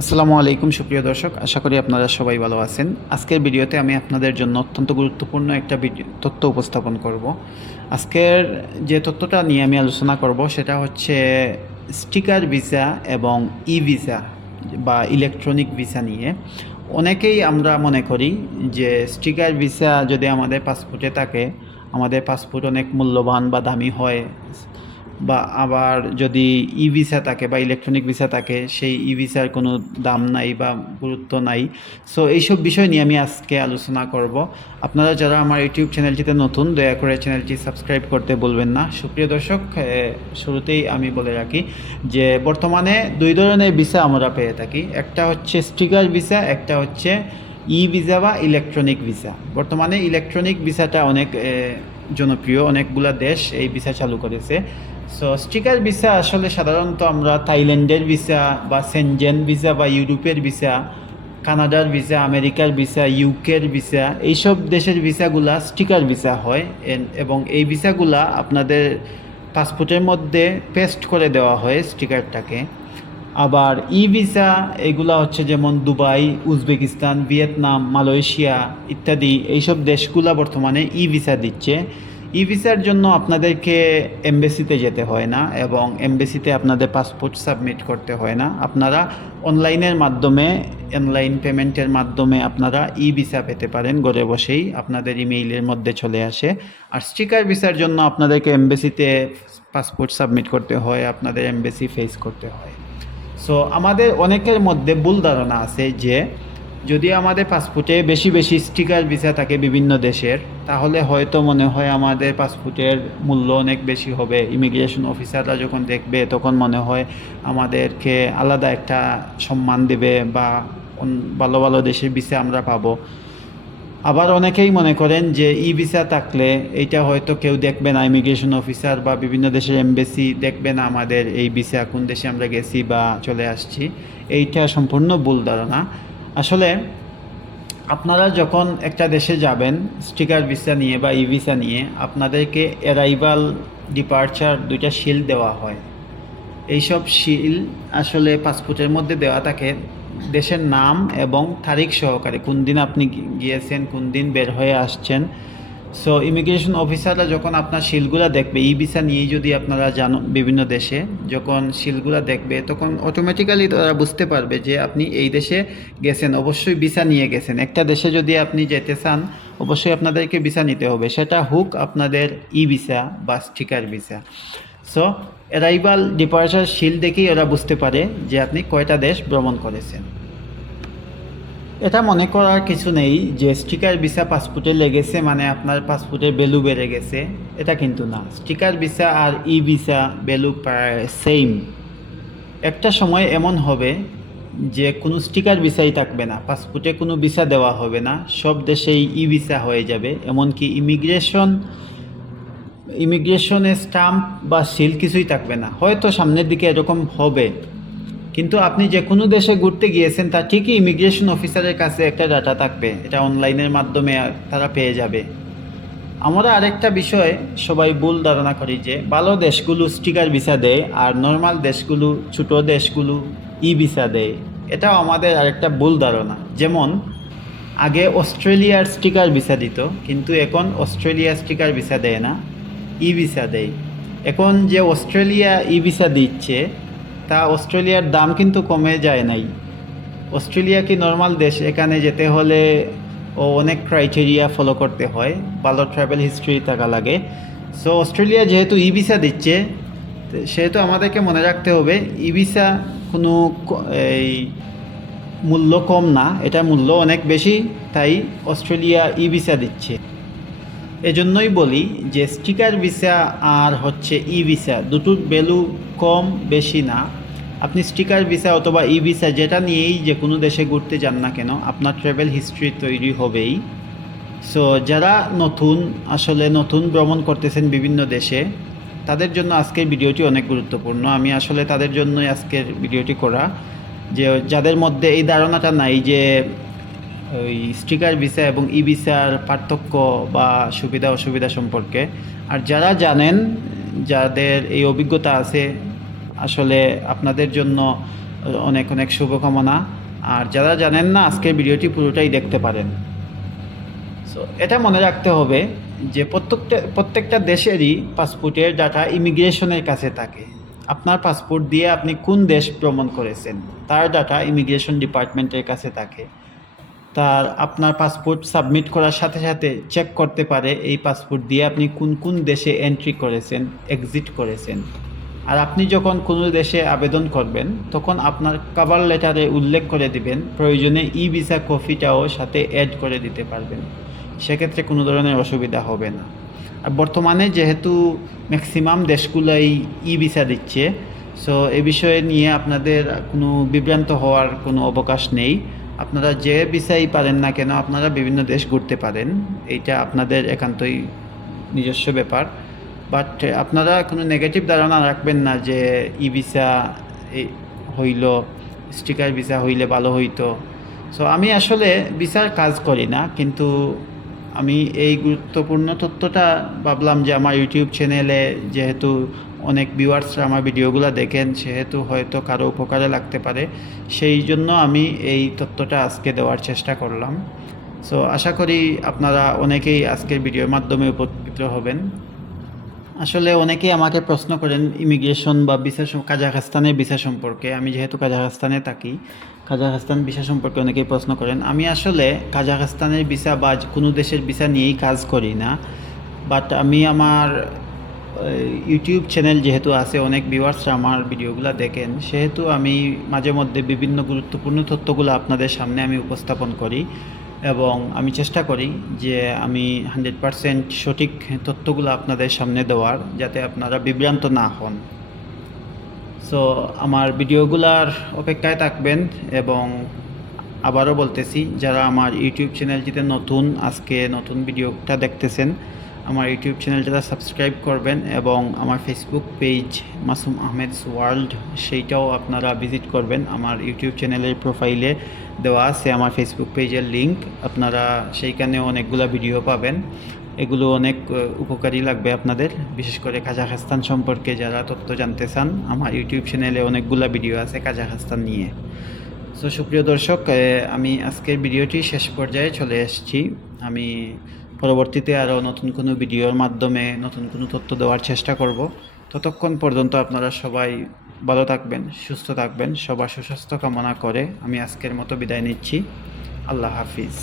আসসালামু আলাইকুম সুপ্রিয় দর্শক, আশা করি আপনারা সবাই ভালো আছেন। আজকের ভিডিওতে আমি আপনাদের জন্য অত্যন্ত গুরুত্বপূর্ণ একটা তথ্য উপস্থাপন করব। আজকের যে তথ্যটা নিয়ে আমি আলোচনা করব সেটা হচ্ছে স্টিকার ভিসা এবং ই ভিসা বা ইলেকট্রনিক ভিসা নিয়ে। অনেকেই আমরা মনে করি যে স্টিকার ভিসা যদি আমাদের পাসপোর্টে থাকে, আমাদের পাসপোর্ট অনেক মূল্যবান বা দামি হয়, বা আবার যদি ই ভিসা থাকে বা ইলেকট্রনিক ভিসা থাকে, সেই ই ভিসার কোনো দাম নাই বা গুরুত্ব নাই। সো এইসব বিষয় নিয়ে আমি আজকে আলোচনা করব। আপনারা যারা আমার ইউটিউব চ্যানেলটিতে নতুন, দয়া করে চ্যানেলটি সাবস্ক্রাইব করতে বলবেন না। সুপ্রিয় দর্শক, শুরুতেই আমি বলে রাখি যে বর্তমানে দুই ধরনের ভিসা আমরা পেয়ে থাকি। একটা হচ্ছে স্টিকার ভিসা, একটা হচ্ছে ই ভিসা বা ইলেকট্রনিক ভিসা। বর্তমানে ইলেকট্রনিক ভিসাটা অনেক জনপ্রিয়, অনেকগুলা দেশ এই ভিসা চালু করেছে। সো স্টিকার ভিসা আসলে সাধারণত আমরা থাইল্যান্ডের ভিসা বা সেনজেন ভিসা বা ইউরোপের ভিসা, কানাডার ভিসা, আমেরিকার ভিসা, ইউকের ভিসা, এইসব দেশের ভিসাগুলা স্টিকার ভিসা হয়। এবং এই ভিসাগুলা আপনাদের পাসপোর্টের মধ্যে পেস্ট করে দেওয়া হয় স্টিকারটাকে। আবার ই ভিসা এগুলা হচ্ছে যেমন দুবাই, উজবেকিস্তান, ভিয়েতনাম, মালয়েশিয়া ইত্যাদি, এইসব দেশগুলা বর্তমানে ই ভিসা দিচ্ছে। ই ভিসার জন্য আপনাদেরকে এমবেসিতে যেতে হয় না এবং এমবেসিতে আপনাদের পাসপোর্ট সাবমিট করতে হয় না। আপনারা অনলাইনের মাধ্যমে, অনলাইন পেমেন্টের মাধ্যমে আপনারা ই ভিসা পেতে পারেন ঘরে বসেই, আপনাদের ইমেইলের মধ্যে চলে আসে। আর স্টিকার ভিসার জন্য আপনাদেরকে এমবেসিতে পাসপোর্ট সাবমিট করতে হয়, আপনাদের এমবেসি ফেস করতে হয়। সো আমাদের অনেকের মধ্যে ভুল ধারণা আছে যে যদি আমাদের পাসপোর্টে বেশি বেশি স্টিকার ভিসা থাকে বিভিন্ন দেশের, তাহলে হয়তো মনে হয় আমাদের পাসপোর্টের মূল্য অনেক বেশি হবে। ইমিগ্রেশন অফিসাররা যখন দেখবে তখন মনে হয় আমাদেরকে আলাদা একটা সম্মান দেবে বা ভালো ভালো দেশের ভিসা আমরা পাবো। আবার অনেকেই মনে করেন যে ই ভিসা থাকলে এইটা হয়তো কেউ দেখবে না, ইমিগ্রেশন অফিসার বা বিভিন্ন দেশের এমবেসি দেখবে না আমাদের এই ভিসা, কোন দেশে আমরা গেছি বা চলে আসছি। এইটা সম্পূর্ণ ভুল ধারণা। আসলে আপনারা যখন একটা দেশে যাবেন স্টিকার ভিসা নিয়ে বা ই ভিসা নিয়ে, আপনাদেরকে অ্যারাইভাল, ডিপার্চার দুইটা শিল দেওয়া হয়। এইসব শিল আসলে পাসপোর্টের মধ্যে দেওয়া থাকে দেশের নাম এবং তারিখ সহকারে, কোন দিন আপনি গিয়েছেন, কোন দিন বের হয়ে আসছেন। সো ইমিগ্রেশন অফিসাররা যখন আপনার শিলগুলা দেখবে, ই ভিসা নিয়েই যদি আপনারা যান বিভিন্ন দেশে, যখন শিলগুলা দেখবে তখন অটোমেটিক্যালি তারা বুঝতে পারবে যে আপনি এই দেশে গেছেন, অবশ্যই ভিসা নিয়ে গেছেন। একটা দেশে যদি আপনি যেতে চান, অবশ্যই আপনাদেরকে ভিসা নিতে হবে, সেটা হোক আপনাদের ই ভিসা বা sticker visa. So arrival, departure শিল দেখেই ওরা বুঝতে পারে যে আপনি কয়টা দেশ ভ্রমণ করেছেন। এটা মনে করার কিছু নেই যে স্টিকার ভিসা পাসপোর্টে লেগেছে মানে আপনার পাসপোর্টের ভ্যালু বেড়ে গেছে, এটা কিন্তু না। স্টিকার ভিসা আর ই ভিসা ভ্যালু প্রায় সেম। একটা সময় এমন হবে যে কোনো স্টিকার ভিসাই থাকবে না, পাসপোর্টে কোনো ভিসা দেওয়া হবে না, সব দেশেই ই ভিসা হয়ে যাবে। এমনকি ইমিগ্রেশনের স্টাম্প বা সিল কিছুই থাকবে না। হয়তো সামনের দিকে এরকম হবে, কিন্তু আপনি যে কোনো দেশে ঘুরতে গিয়েছেন তার ঠিকই ইমিগ্রেশন অফিসারের কাছে একটা ডাটা থাকবে, এটা অনলাইনের মাধ্যমে তারা পেয়ে যাবে। আমরা আরেকটা বিষয় সবাই ভুল ধারণা করি যে ভালো দেশগুলো স্টিকার ভিসা দেয় আর নর্মাল দেশগুলো, ছোট দেশগুলো ই ভিসা দেয়। এটাও আমাদের আরেকটা ভুল ধারণা। যেমন আগে অস্ট্রেলিয়ার স্টিকার ভিসা দিত, কিন্তু এখন অস্ট্রেলিয়ার স্টিকার ভিসা দেয় না, ই ভিসা দেয়। এখন যে অস্ট্রেলিয়া ই ভিসা দিচ্ছে, তা অস্ট্রেলিয়ার দাম কিন্তু কমে যায় নাই। অস্ট্রেলিয়া কি নর্মাল দেশ? এখানে যেতে হলে অনেক ক্রাইটেরিয়া ফলো করতে হয়, ভালো ট্রাভেল হিস্ট্রি থাকা লাগে। সো অস্ট্রেলিয়া যেহেতু ই ভিসা দিচ্ছে, সেহেতু আমাদেরকে মনে রাখতে হবে ই ভিসা কোনো এই মূল্য কম না, এটা মূল্য অনেক বেশি, তাই অস্ট্রেলিয়া ই ভিসা দিচ্ছে। এজন্যই বলি যে স্টিকার ভিসা আর হচ্ছে ই ভিসা দুটোর ভ্যালু কম বেশি না। আপনি স্টিকার ভিসা অথবা ই ভিসা যেটা নিয়েই যে কোনো দেশে ঘুরতে যান না কেন, আপনার ট্রাভেল হিস্ট্রি তৈরি হবেই। সো যারা নতুন ভ্রমণ করতেছেন বিভিন্ন দেশে, তাদের জন্য আজকের ভিডিওটি অনেক গুরুত্বপূর্ণ। আমি আসলে তাদের জন্যই আজকের ভিডিওটি করা, যে যাদের মধ্যে এই ধারণাটা নাই যে ওই স্টিকার ভিসা এবং ই ভিসার পার্থক্য বা সুবিধা অসুবিধা সম্পর্কে। আর যারা জানেন, যাদের এই অভিজ্ঞতা আছে, আসলে আপনাদের জন্য অনেক অনেক শুভকামনা। আর যারা জানেন না, আজকের ভিডিওটি পুরোটাই দেখতে পারেন। সো এটা মনে রাখতে হবে যে প্রত্যেকটা দেশেরই পাসপোর্টের ডাটা ইমিগ্রেশনের কাছে থাকে। আপনার পাসপোর্ট দিয়ে আপনি কোন দেশ ভ্রমণ করেছেন তার ডাটা ইমিগ্রেশন ডিপার্টমেন্টের কাছে থাকে। তার আপনার পাসপোর্ট সাবমিট করার সাথে সাথে চেক করতে পারে এই পাসপোর্ট দিয়ে আপনি কোন কোন দেশে এন্ট্রি করেছেন, এক্সিট করেছেন। আর আপনি যখন কোনো দেশে আবেদন করবেন তখন আপনার কভার লেটারে উল্লেখ করে দিবেন, প্রয়োজনে ই ভিসা কপিটাও সাথে অ্যাড করে দিতে পারবেন। সেক্ষেত্রে কোনো ধরনের অসুবিধা হবে না। আর বর্তমানে যেহেতু ম্যাক্সিমাম দেশগুলোই ই ভিসা দিচ্ছে, সো এ বিষয়ে নিয়ে আপনাদের কোনো বিভ্রান্ত হওয়ার কোনো অবকাশ নেই। আপনারা যে ভিসাই পারেন না কেন আপনারা বিভিন্ন দেশ ঘুরতে পারেন, এইটা আপনাদের একান্তই নিজস্ব ব্যাপার। বাট আপনারা কোনো নেগেটিভ ধারণা রাখবেন না যে ই ভিসা হইল, স্টিকার ভিসা হইলে ভালো হইতো। সো আমি আসলে ভিসার কাজ করি না, কিন্তু আমি এই গুরুত্বপূর্ণ তথ্যটা ভাবলাম যে আমার ইউটিউব চ্যানেলে যেহেতু অনেক ভিউয়ার্সরা আমার ভিডিওগুলো দেখেন, সেহেতু হয়তো কারো উপকারে লাগতে পারে, সেই জন্য আমি এই তথ্যটা আজকে দেওয়ার চেষ্টা করলাম। সো আশা করি আপনারা অনেকেই আজকের ভিডিওর মাধ্যমে উপকৃত হবেন। আসলে অনেকেই আমাকে প্রশ্ন করেন ইমিগ্রেশন বা ভিসা, কাজাখস্তানের ভিসা সম্পর্কে। আমি যেহেতু কাজাখস্তানে থাকি, কাজাখস্তান ভিসা সম্পর্কে অনেকেই প্রশ্ন করেন। আমি আসলে কাজাখস্তানের ভিসা বা কোনো দেশের ভিসা নিয়েই কাজ করি না। বাট আমি আমার ইউটিউব চ্যানেল যেহেতু আছে, অনেক ভিউয়ার্সরা আমার ভিডিওগুলো দেখেন, সেহেতু আমি মাঝে মধ্যে বিভিন্ন গুরুত্বপূর্ণ তথ্যগুলো আপনাদের সামনে আমি উপস্থাপন করি এবং আমি চেষ্টা করি যে আমি 100% সঠিক তথ্যগুলো আপনাদের সামনে দেওয়ার, যাতে আপনারা বিভ্রান্ত না হন। সো আমার ভিডিওগুলার অপেক্ষায় থাকবেন এবং আবারও বলতেছি, যারা আমার ইউটিউব চ্যানেলটিতে নতুন, আজকে নতুন ভিডিওটা দেখতেছেন, আমার ইউটিউব চ্যানেলটা সাবস্ক্রাইব করবেন এবং আমার ফেসবুক পেজ মাসুম আহমেদস ওয়ার্ল্ড, সেইটাও আপনারা ভিজিট করবেন। আমার ইউটিউব চ্যানেলের প্রোফাইলে দেওয়া আছে আমার ফেসবুক পেজের লিঙ্ক, আপনারা সেইখানে অনেকগুলো ভিডিও পাবেন। এগুলো অনেক উপকারী লাগবে আপনাদের, বিশেষ করে কাজাখস্তান সম্পর্কে যারা তথ্য জানতে চান। আমার ইউটিউব চ্যানেলে অনেকগুলো ভিডিও আছে কাজাখস্তান নিয়ে। সো সুপ্রিয় দর্শক, আমি আজকের ভিডিওটি শেষ পর্যায়ে চলে এসেছি। আমি পরবর্তীতে আরও নতুন কোনো ভিডিওর মাধ্যমে নতুন কোনো তথ্য দেওয়ার চেষ্টা করব। ততক্ষণ পর্যন্ত আপনারা সবাই ভালো থাকবেন, সুস্থ থাকবেন। সবার সুস্বাস্থ্য কামনা করে আমি আজকের মতো বিদায় নিচ্ছি। আল্লাহ হাফিজ।